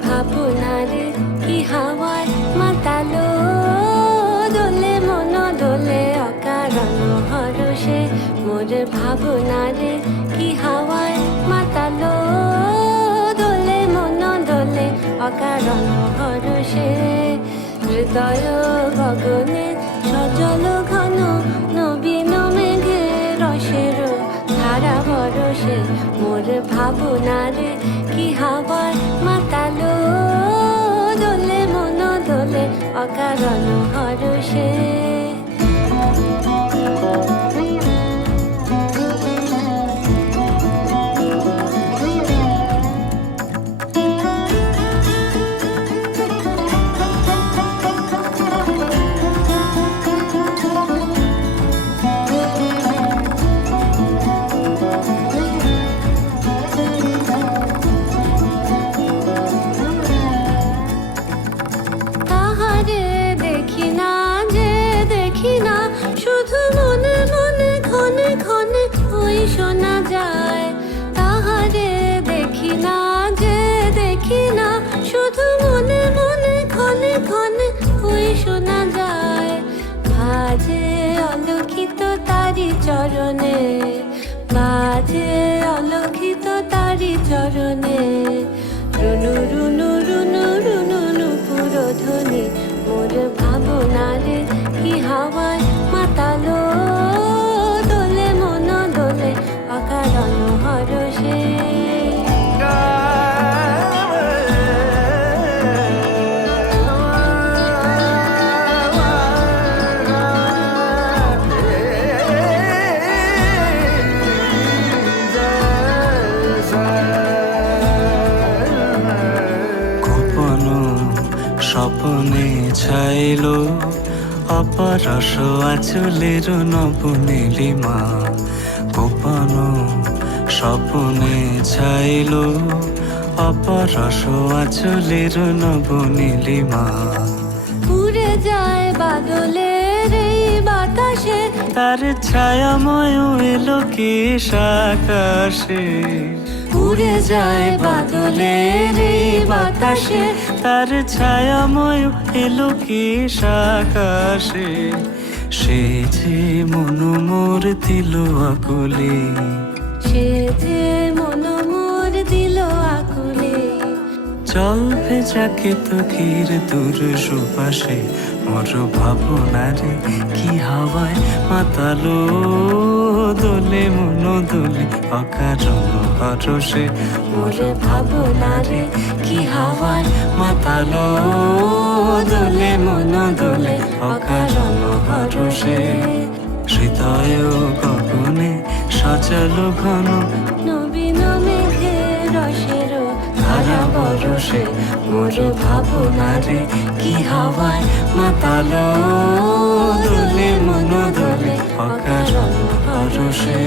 ভাবনারে কি হাওয়ায় মাতালো দোলে মন দোলে অকারণ হরষে মোর ভাবনারে কি হাওয়ায় মাতালো দোলে মন দোলে অকারণ হরষে হৃদয় গগনে সজল ঘন নবীন মেঘে রসের ধারা বরসে মোর ভাবনারে কি হাওয়ায় মাতালো দোলে মন দোলে অকারণ হরষে শুধু মনে মনে ক্ষণে ক্ষণে ওই শোনা যায় তাহারে দেখি না যে দেখি না শুধু মনে মনে ক্ষণে ক্ষণে ওই শোনা যায় বাজে অলক্ষিত তারি চরণে বাজে অলক্ষিত তারি চরণে রুনু রুনু রুনু রুনু নুপুর ধ্বনি মোর ভাবনারে কি হাওয়ায় মাতালো দোলে মন দোলে অকারণ হরষে গোপন স্বপনে ছাইলো অপরস আচলের নবনীলিমা গোপন স্বপনে ছাইল অপরস আচলের নবনীলিমা উড়ে যায় বাদলের এই বাতাসে তার ছায়াময় এলো কি আকাশে উড়ে যায় বাদলের এই বাতাসে তার ছায়াময় এলো কি আকাশে সে যে মন মোর দিল আকুলে সে যে মন মোর দিল আকুলে জল ভেজাকে তো ক্ষীর দূর সুপাশে মোর ভাবনারে কি হাওয়ায় মাতালো দোলে মন দোলে অকারণ হরষে মোর ভাবনারে কি হাওয়ায় মাতালো দোলে মন দোলে অকারণ হরষে হৃদয় গগনে সজল ঘন নবীন মেঘে রসের ধারা বরসে মোর ভাবনারে কি হাওয়ায় মাতালো দোলে মন দোলে অকারণ হরষে।